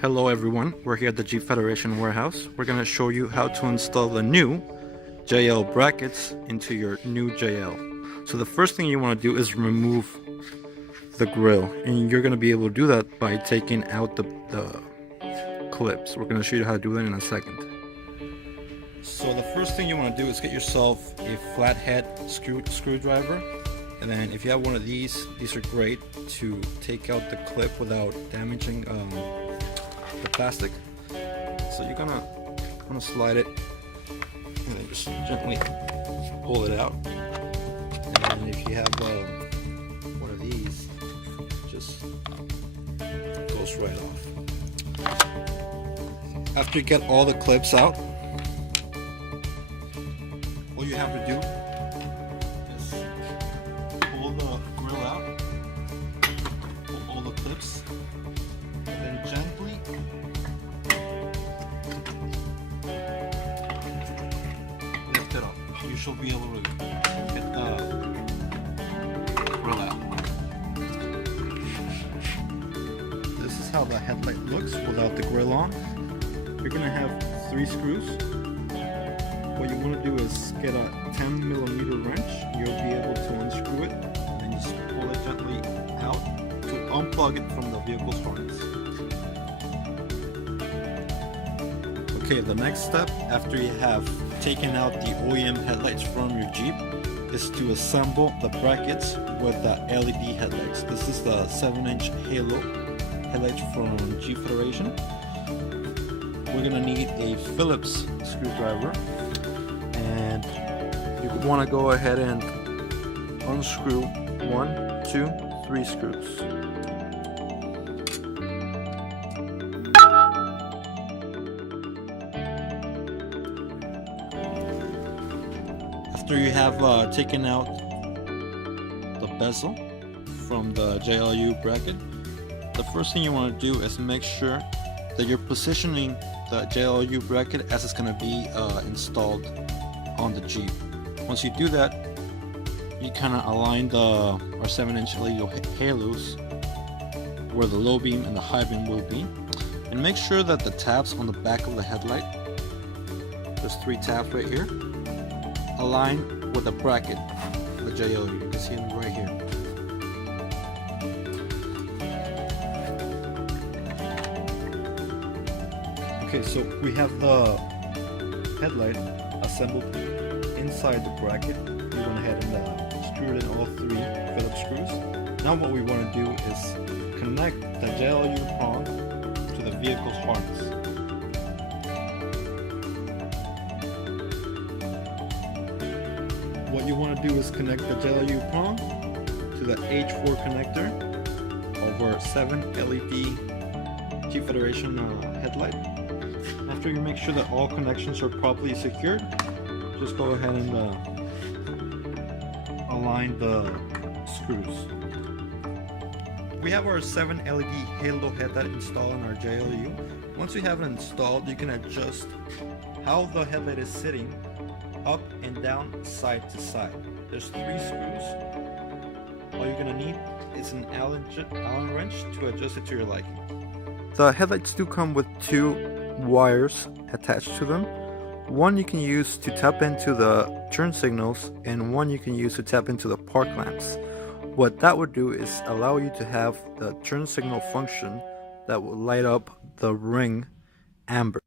Hello everyone, we're here at the Jeep Federation warehouse. We're going to show you how to install the new JL brackets into your new JL. So the first thing you want to do is remove the grill, and you're going to be able to do that by taking out the clips. We're going to show you how to do that in a second. So the first thing you want to do is get yourself a flathead screwdriver, and then if you have one of these are great to take out the clip without damaging the plastic. So you're gonna slide it and then just gently pull it out, and then if you have one of these, just goes right off. After you get all the clips out, all you have to do is pull the grill out, pull all the clips, and then gently lift it up. You should be able to get the grill out. This is how the headlight looks without the grill on. You're going to have 3 screws. What you want to do is get a 10mm wrench. You'll be able to unscrew it and just pull it gently out to unplug it from the vehicle's harness. Okay, the next step after you have taken out the OEM headlights from your Jeep is to assemble the brackets with the LED headlights. This is the 7-inch halo headlights from Jeep Federation. We're gonna need a Phillips screwdriver, and you want to go ahead and unscrew 1, 2, 3 screws. After you have taken out the bezel from the JLU bracket, the first thing you want to do is make sure that you're positioning the JLU bracket as it's going to be installed on the Jeep. Once you do that, you kind of align our 7-inch LED halos where the low beam and the high beam will be, and make sure that the tabs on the back of the headlight, there's 3 tabs right here, align with the bracket of the JLU. You can see them right here. Okay, so we have the headlight assembled inside the bracket. We went ahead and screwed in all 3 Phillips screws. Now what we want to do is connect the JLU prong to the vehicle's harness. What you want to do is connect the JLU prong to the H4 connector of our 7 LED Jeep Federation headlight. After you make sure that all connections are properly secured, just go ahead and align the screws. We have our 7 LED halo headlight installed on our JLU. Once you have it installed, you can adjust how the headlight is sitting up and down, side to side. There's 3 screws. All you're going to need is an Allen wrench to adjust it to your liking. The headlights do come with 2 wires attached to them. One you can use to tap into the turn signals, and one you can use to tap into the park lamps. What that would do is allow you to have the turn signal function that will light up the ring amber.